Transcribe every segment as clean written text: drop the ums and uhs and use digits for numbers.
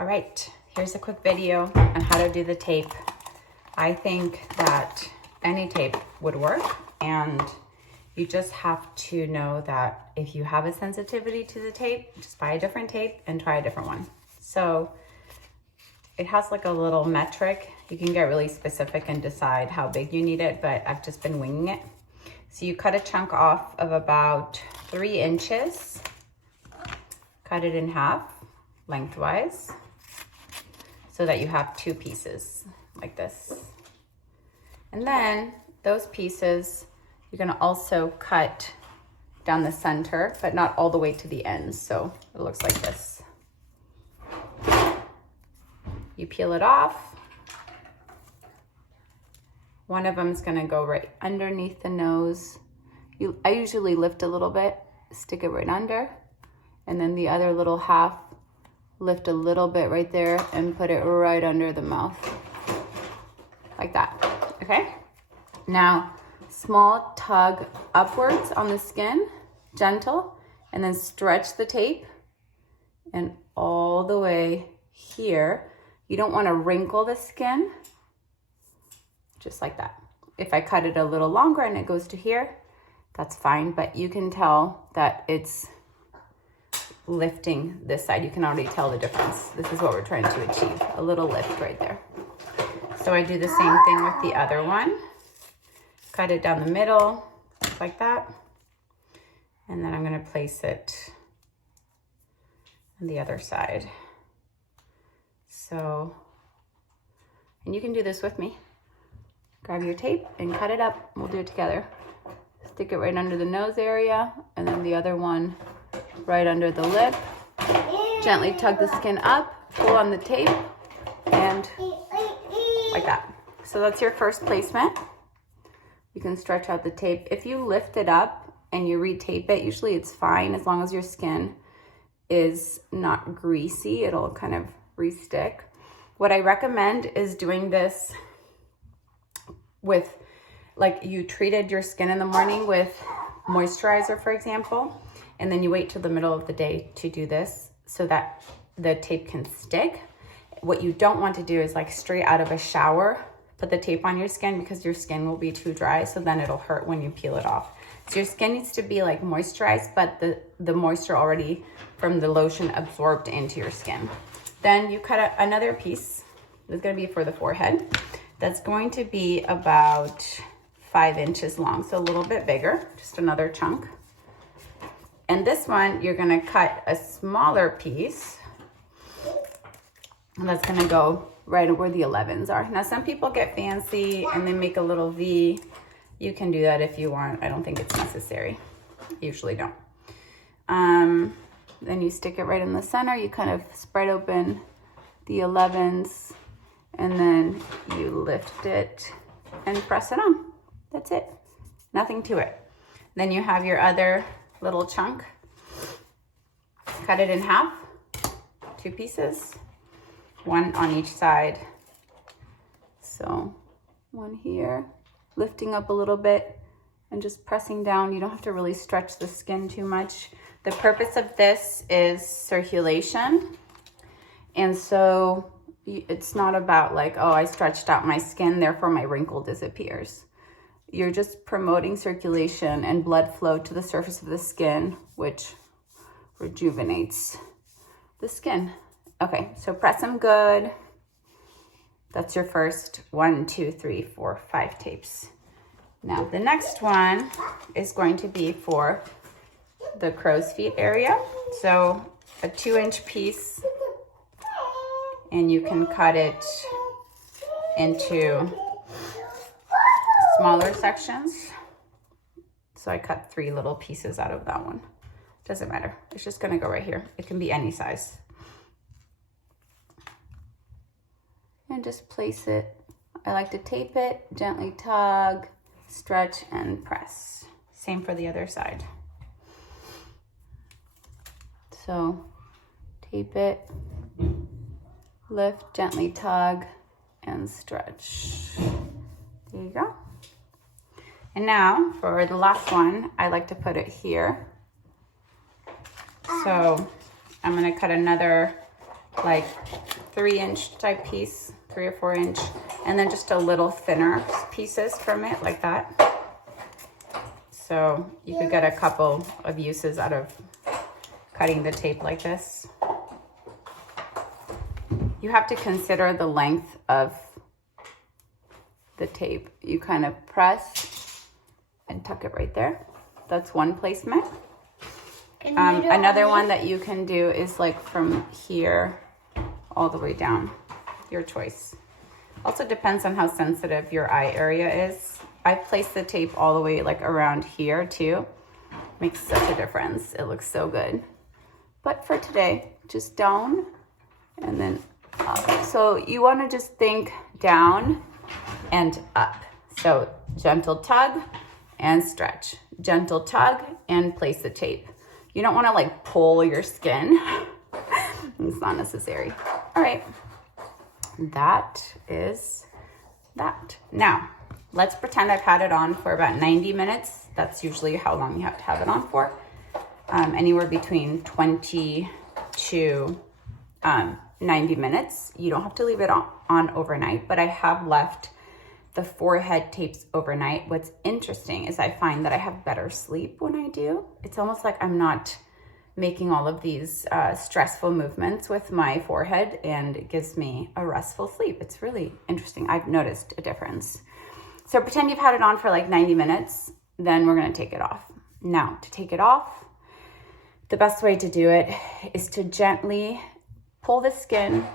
All right, here's a quick video on how to do the tape. I think that any tape would work, and you just have to know that if you have a sensitivity to the tape, just buy a different tape and try a different one. So it has like a little metric. You can get really specific and decide how big you need it, but I've just been winging it. So you cut a chunk off of about 3 inches, cut it in half lengthwise so that you have 2 pieces like this. And then those pieces, you're gonna also cut down the center, but not all the way to the ends. So it looks like this. You peel it off. One of them is gonna go right underneath the nose. I usually lift a little bit, stick it right under, and then the other little half, lift a little bit right there and put it right under the mouth, like that, okay? Now, small tug upwards on the skin, gentle, and then stretch the tape and all the way here. You don't wanna wrinkle the skin, just like that. If I cut it a little longer and it goes to here, that's fine, but you can tell that it's lifting this side. You can already tell the difference. This is what we're trying to achieve, a little lift right there. So I do the same thing with the other one. Cut it down the middle, just like that. And then I'm gonna place it on the other side. So, and you can do this with me. Grab your tape and cut it up. We'll do it together. Stick it right under the nose area, and then the other one right under the lip. Gently tug the skin up, pull on the tape, and like that. So that's your first placement. You can stretch out the tape. If you lift it up and you retape it, usually it's fine as long as your skin is not greasy. It'll kind of re-stick. What I recommend is doing this with, like, you treated your skin in the morning with moisturizer, for example, and then you wait till the middle of the day to do this so that the tape can stick. What you don't want to do is, like, straight out of a shower, put the tape on your skin, because your skin will be too dry, so then it'll hurt when you peel it off. So your skin needs to be like moisturized, but the moisture already from the lotion absorbed into your skin. Then you cut another piece. This is gonna be for the forehead. That's going to be about 5 inches long, so a little bit bigger, just another chunk. And this one, you're gonna cut a smaller piece, and that's gonna go right where the 11s are. Now, some people get fancy and they make a little V. You can do that if you want. I don't think it's necessary. Usually don't. Then you stick it right in the center. You kind of spread open the 11s, and then you lift it and press it on. That's it. Nothing to it. Then you have your other little chunk. Cut it in half, 2 pieces, 1 on each side. So 1 here, lifting up a little bit and just pressing down. You don't have to really stretch the skin too much. The purpose of this is circulation. And so it's not about like, oh, I stretched out my skin, therefore my wrinkle disappears. You're just promoting circulation and blood flow to the surface of the skin, which rejuvenates the skin. Okay, so press them good. That's your first 1, 2, 3, 4, 5 tapes. Now the next one is going to be for the crow's feet area. So a 2-inch piece, and you can cut it into smaller sections. So I cut 3 little pieces out of that one. Doesn't matter. It's just gonna go right here. It can be any size. And just place it. I like to tape it, gently tug, stretch, and press. Same for the other side. So tape it, lift, gently tug, and stretch. There you go. And now for the last one, I like to put it here. So I'm gonna cut another like 3-inch type piece, 3 or 4 inch, and then just a little thinner pieces from it like that. So you could get a couple of uses out of cutting the tape like this. You have to consider the length of the tape. You kind of press and tuck it right there. That's one placement. Another one that you can do is like from here all the way down, your choice. Also depends on how sensitive your eye area is. I've placed the tape all the way like around here too. Makes such a difference. It looks so good. But for today, just down and then up. So you want to just think down and up. So gentle tug and stretch. Gentle tug and place the tape. You don't want to like pull your skin. It's not necessary. All right. That is that. Now, let's pretend I've had it on for about 90 minutes. That's usually how long you have to have it on for. Anywhere between 20 to 90 minutes. You don't have to leave it on overnight, but I have left the forehead tapes overnight. What's interesting is I find that I have better sleep when I do. It's almost like I'm not making all of these stressful movements with my forehead, and it gives me a restful sleep. It's really interesting. I've noticed a difference. So pretend you've had it on for like 90 minutes, then we're gonna take it off. Now, to take it off, the best way to do it is to gently pull the skin,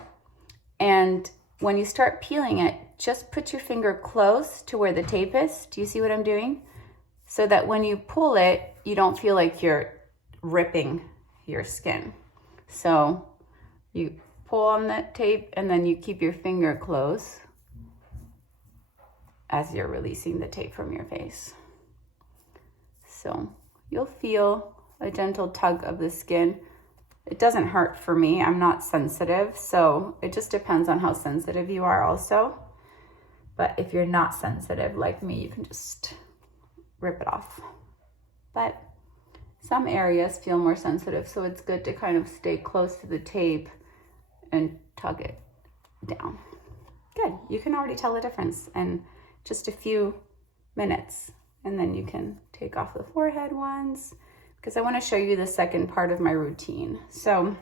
and when you start peeling it, just put your finger close to where the tape is. Do you see what I'm doing? So that when you pull it, you don't feel like you're ripping your skin. So you pull on the tape and then you keep your finger close as you're releasing the tape from your face. So you'll feel a gentle tug of the skin. It doesn't hurt for me. I'm not sensitive, so it just depends on how sensitive you are also. But if you're not sensitive like me, you can just rip it off. But some areas feel more sensitive, so it's good to kind of stay close to the tape and tug it down. Good. You can already tell the difference in just a few minutes. And then you can take off the forehead ones, because I want to show you the second part of my routine. So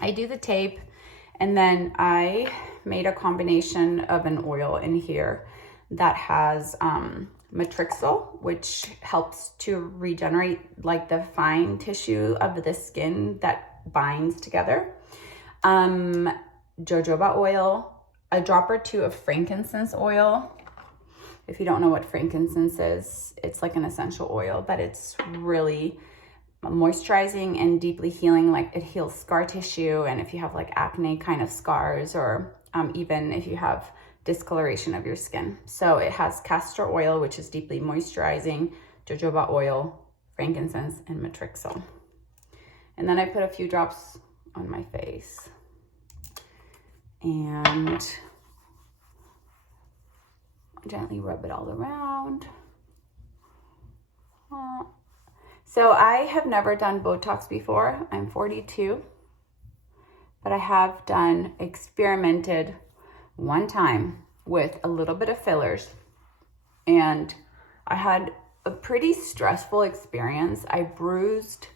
I do the tape, and then I made a combination of an oil in here that has matrixyl, which helps to regenerate like the fine tissue of the skin that binds together. Jojoba oil, a drop or two of frankincense oil. If you don't know what frankincense is, it's like an essential oil, but it's really moisturizing and deeply healing. Like it heals scar tissue, and if you have like acne kind of scars, or even if you have discoloration of your skin. So it has castor oil, which is deeply moisturizing, jojoba oil, frankincense, and matrixyl. And then I put a few drops on my face. And gently rub it all around. So I have never done Botox before. I'm 42, but I have experimented one time with a little bit of fillers, and I had a pretty stressful experience. I bruised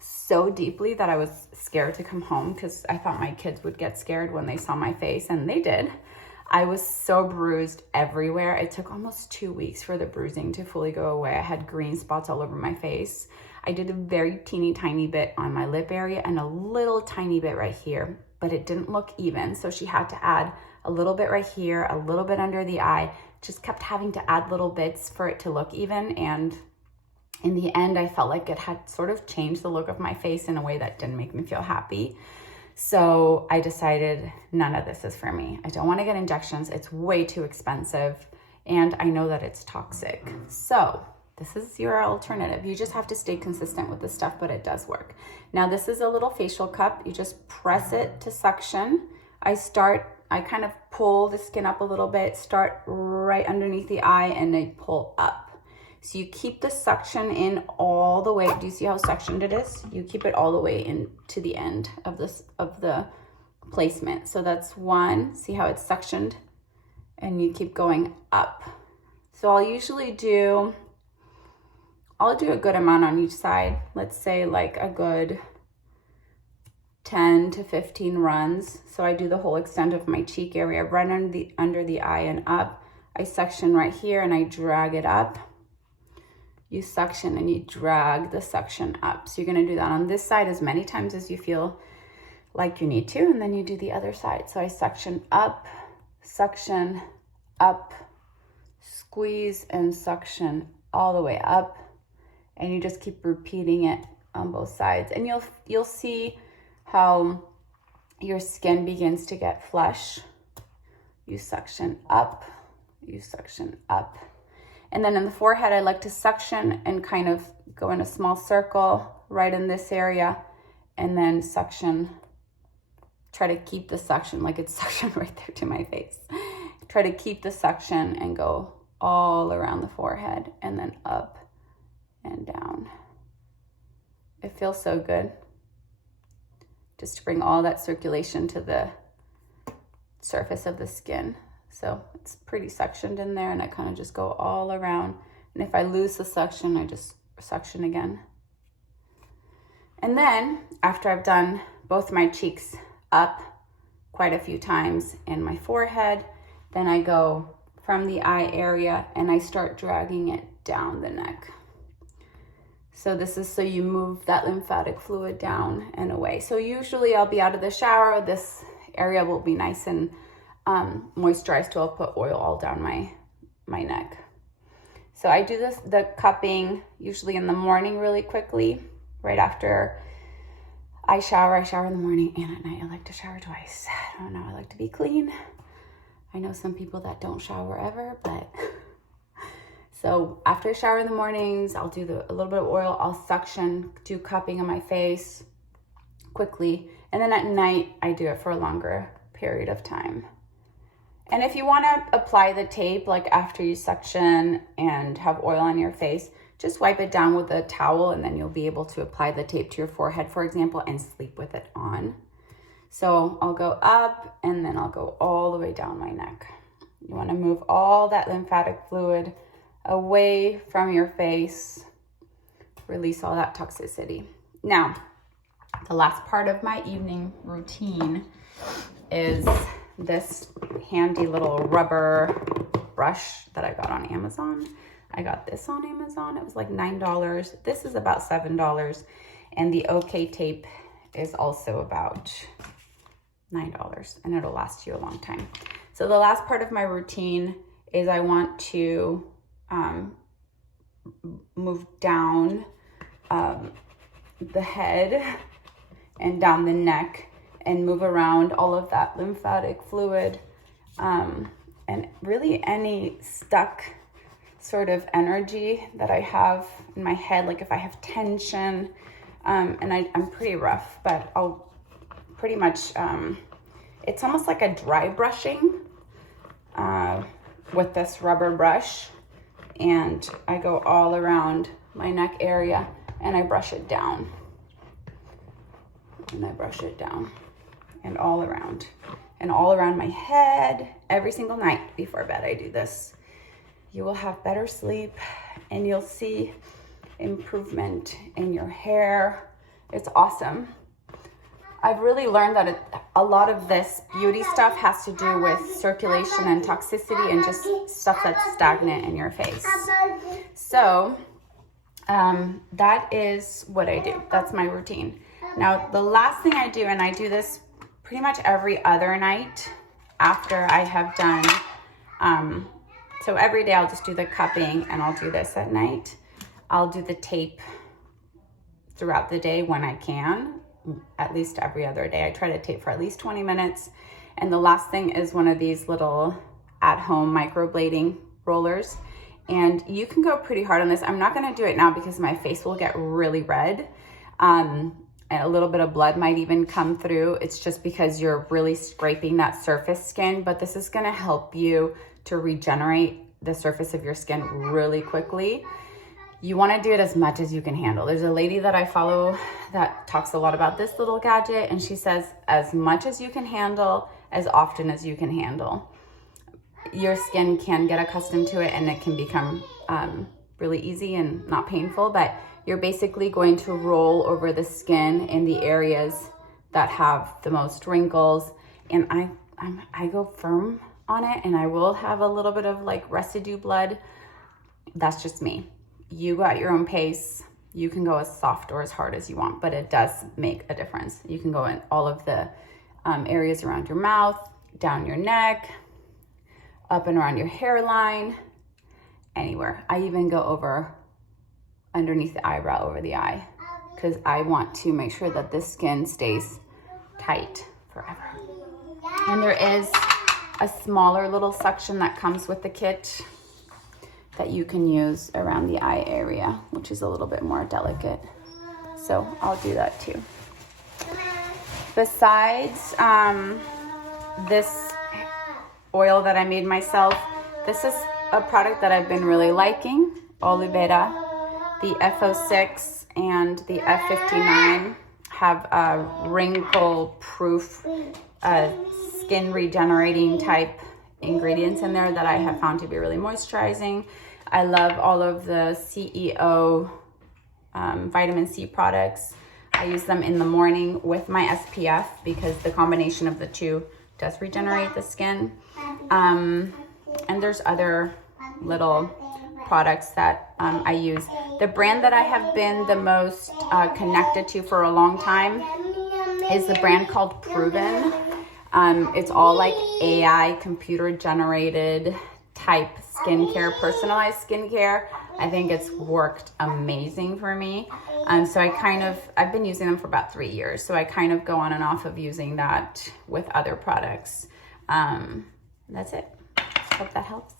so deeply that I was scared to come home, because I thought my kids would get scared when they saw my face, and they did. I was so bruised everywhere. It took almost 2 weeks for the bruising to fully go away. I had green spots all over my face. I did a very teeny tiny bit on my lip area and a little tiny bit right here, but it didn't look even. So she had to add a little bit right here, a little bit under the eye, just kept having to add little bits for it to look even. And in the end, I felt like it had sort of changed the look of my face in a way that didn't make me feel happy. So I decided none of this is for me. I don't want to get injections. It's way too expensive, and I know that it's toxic. So this is your alternative. You just have to stay consistent with this stuff, but it does work. Now this is a little facial cup. You just press it to suction. I kind of pull the skin up a little bit, start right underneath the eye, and I pull up. So you keep the suction in all the way. Do you see how suctioned it is? You keep it all the way in to the end of the placement. So that's one. See how it's suctioned? And you keep going up. So I'll do a good amount on each side. Let's say like a good 10 to 15 runs. So I do the whole extent of my cheek area, right under the eye and up. I suction right here and I drag it up. You suction and you drag the suction up. So you're gonna do that on this side as many times as you feel like you need to, and then you do the other side. So I suction, up, squeeze and suction all the way up, and you just keep repeating it on both sides. And you'll see how your skin begins to get flush. You suction up. And then in the forehead, I like to suction and kind of go in a small circle right in this area, and then suction. Try to keep the suction, like it's suction right there to my face. Try to keep the suction and go all around the forehead and then up and down. It feels so good. Just to bring all that circulation to the surface of the skin. So it's pretty suctioned in there, and I kind of just go all around. And if I lose the suction, I just suction again. And then after I've done both my cheeks up quite a few times and my forehead, then I go from the eye area and I start dragging it down the neck. So this is so you move that lymphatic fluid down and away. So usually I'll be out of the shower. This area will be nice and moisturized, so I'll put oil all down my neck. So I do the cupping usually in the morning really quickly, right after I shower in the morning, and at night I like to shower twice. I don't know, I like to be clean. I know some people that don't shower ever, but so after I shower in the mornings, I'll do a little bit of oil, I'll suction, do cupping on my face quickly, and then at night I do it for a longer period of time. And if you want to apply the tape, like after you suction and have oil on your face, just wipe it down with a towel, and then you'll be able to apply the tape to your forehead, for example, and sleep with it on. So I'll go up and then I'll go all the way down my neck. You want to move all that lymphatic fluid away from your face, release all that toxicity. Now, the last part of my evening routine is this handy little rubber brush that I got on Amazon. I got this on Amazon. It was like $9. This is about $7. And the OK tape is also about $9, and it'll last you a long time. So the last part of my routine is I want to move down the head and down the neck and move around all of that lymphatic fluid, and really any stuck sort of energy that I have in my head, like if I have tension, and I'm pretty rough, but I'll pretty much, it's almost like a dry brushing with this rubber brush, and I go all around my neck area and I brush it down, and I brush it down and all around my head. Every single night before bed I do this. You will have better sleep, and you'll see improvement in your hair. It's awesome. I've really learned that a lot of this beauty stuff has to do with circulation and toxicity and just stuff that's stagnant in your face. So that is what I do. That's my routine. Now, the last thing I do, and I do this pretty much every other night after I have done, so every day I'll just do the cupping, and I'll do this at night. I'll do the tape throughout the day when I can, at least every other day. I try to tape for at least 20 minutes. And the last thing is one of these little at-home microblading rollers. And you can go pretty hard on this. I'm not gonna do it now because my face will get really red. And a little bit of blood might even come through. It's just because you're really scraping that surface skin, but this is gonna help you to regenerate the surface of your skin really quickly. You want to do it as much as you can handle. There's a lady that I follow that talks a lot about this little gadget, and she says as much as you can handle, as often as you can handle. Your skin can get accustomed to it and it can become really easy and not painful, but you're basically going to roll over the skin in the areas that have the most wrinkles. And I go firm on it, and I will have a little bit of like residue blood. That's just me. You go at your own pace. You can go as soft or as hard as you want, but it does make a difference. You can go in all of the areas around your mouth, down your neck, up and around your hairline, anywhere. I even go over underneath the eyebrow, over the eye, because I want to make sure that the skin stays tight forever. And there is a smaller little suction that comes with the kit that you can use around the eye area, which is a little bit more delicate. So I'll do that too. Besides this oil that I made myself, this is a product that I've been really liking, Olivera. The F06 and the F59 have a wrinkle-proof, skin regenerating type ingredients in there that I have found to be really moisturizing. I love all of the CEO vitamin C products. I use them in the morning with my SPF because the combination of the two does regenerate the skin. And there's other little products that I use. The brand that I have been the most connected to for a long time is the brand called Proven. It's all like AI computer generated type skincare, personalized skincare. I think it's worked amazing for me. So I've been using them for about 3 years. So I kind of go on and off of using that with other products. That's it. Hope that helps.